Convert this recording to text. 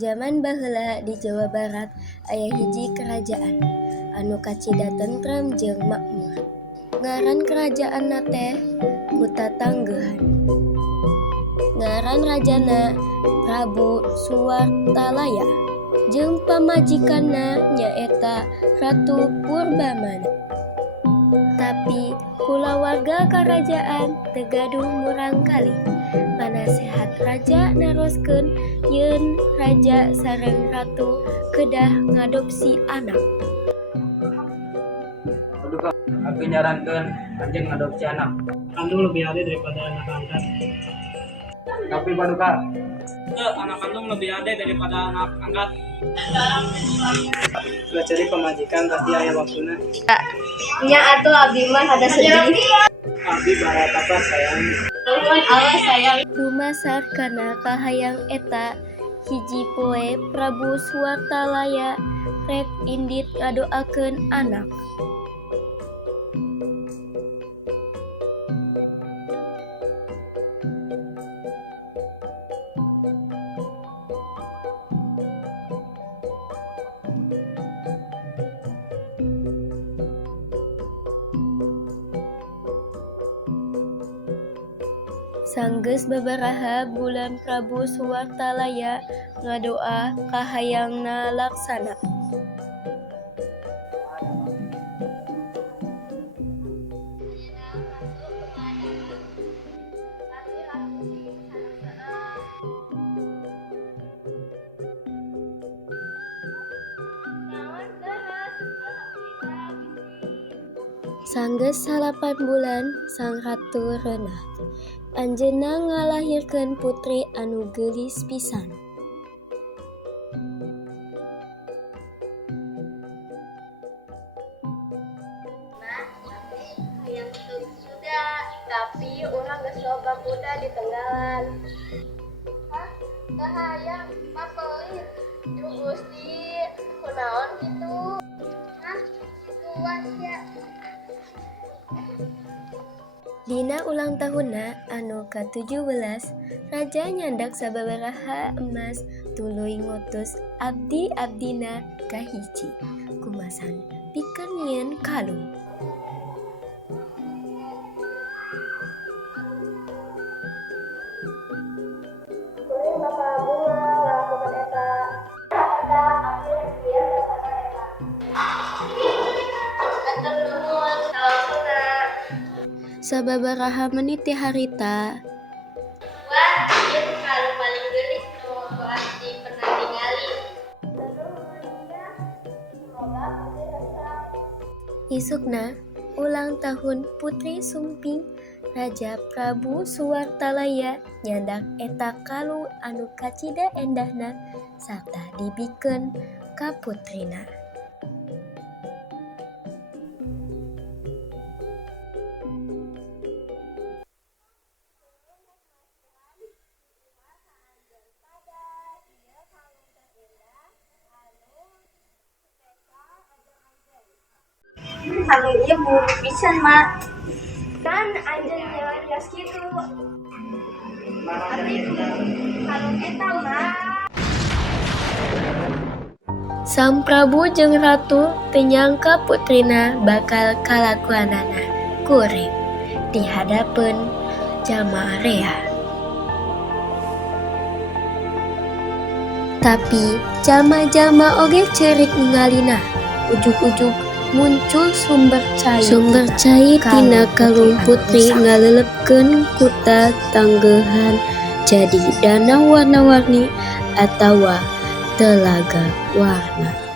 Zaman baheula di Jawa Barat aya hiji kerajaan anu kacida tentrem jeung makmur. Ngaran kerajaanna teh Kutatanggehan. Ngaran rajana Prabu Suwartalaya jeung pamajikanna nyaeta Ratu Purbamana. Tapi kulawarga karajaan teu gaduh murang kalih. Panasehat raja naroskeun yen raja sareng ratu kedah ngadopsi anak. Paduka, abdi nyarankeun anjeun ngadopsi anak. Kandung lebih ade daripada anak angkat. Tapi Paduka, Anak kandung lebih ade daripada anak angkat. Gak cari pemajikan pasti aya waktuna. Nya atuh abdi mah hada sedih. Abdi barata pas sayang. Allah sayang. Dumasar kana kahayang eta hiji poe Prabu Suwartalaya rek indit ngadoakeun anak. Sanggeus babaraha bulan Prabu Suwartalaya ngadoa kahayangna laksana. Sanggeus 8 bulan sang ratu reunah. Anjeunna ngalahirkeun putri anu geulis pisan. Hayang sudah, tapi urang geus loba kuda di tenggalan. Hah? Hayang, papelit. Duh Gusti, kunaon kitu? Hah? Kitu ya. Dina ulang tahunna anu ke-17, raja nyandak sababaraha emas tuluy ngutus abdi-abdina kahiji kumasan pikeun nyieun kalung. Kuring Bapa Bunga ngalakonan eta. Ada ambil biar dasana eta. Atur nuhun, salahuna. Sababaraha menit ti harita Wah, ieu kalung paling geulis nu Ati pernah ningali. Semoga putri resep. isukna ulang tahun Putri Sumping Raja Prabu Suwartalaya nyandak eta kalung anu kacida endahna sarta dibikeun ka putrina. Kalung ieu bumi pisan, Mak. Kan anjeun nyalan geus kitu. Tapi kalung eta, Mak. Sang Prabu jeung Ratu teu nyangka putrina bakal kalakuanana kuring di hadapeun jalma rea. Tapi jalma-jalma oge ceurik ningalina. Ujug-ujug muncul sumber cai tina kalung putri ngalelepkeun Kutatanggehan jadi danau warna-warni atawa telaga warna.